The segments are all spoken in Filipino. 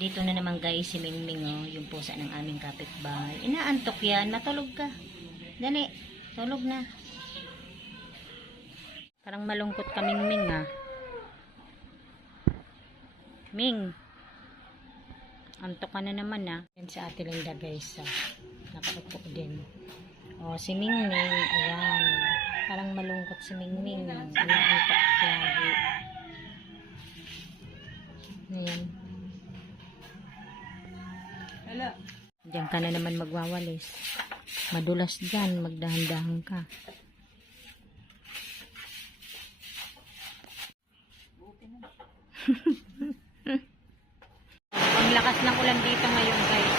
Dito na naman guys si Mingming, oh, yung pusa ng aming kapitbahay. Inaantok yan, matulog ka. Dali, tulog na. Parang malungkot ka Mingming ah. Ming, antok ka na naman ah. Yan si Ate Linda guys ah. Nakaupo din. Oh, si Mingming, ayan. Parang malungkot si Mingming. Inaantok lagi. Ayan. Hala. Diyan ka na naman magwawalis. Madulas dyan, magdahan-dahan ka. Ang lakas ng ulan dito ngayon guys.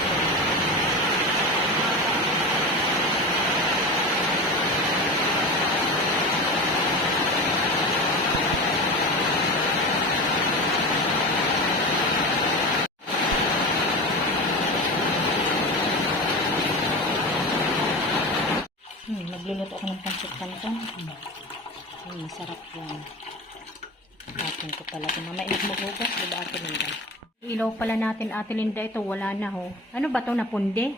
Nagluluto ako ng pancit canton. Masarap yan. Atin ko pala. Mainit maghugas. Diba Ate Linda? Ilaw pala natin Ate Linda. Ito wala na ho. Ano ba to? Napundi?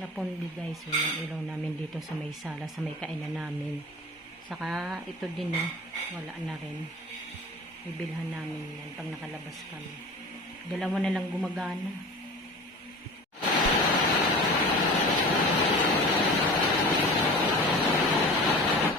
Napundi guys. So, yung ilaw namin dito sa may sala. Sa may kainan namin. Saka ito din wala na rin. Bibilhan namin yan pag nakalabas kami. Dalawa na lang gumagana.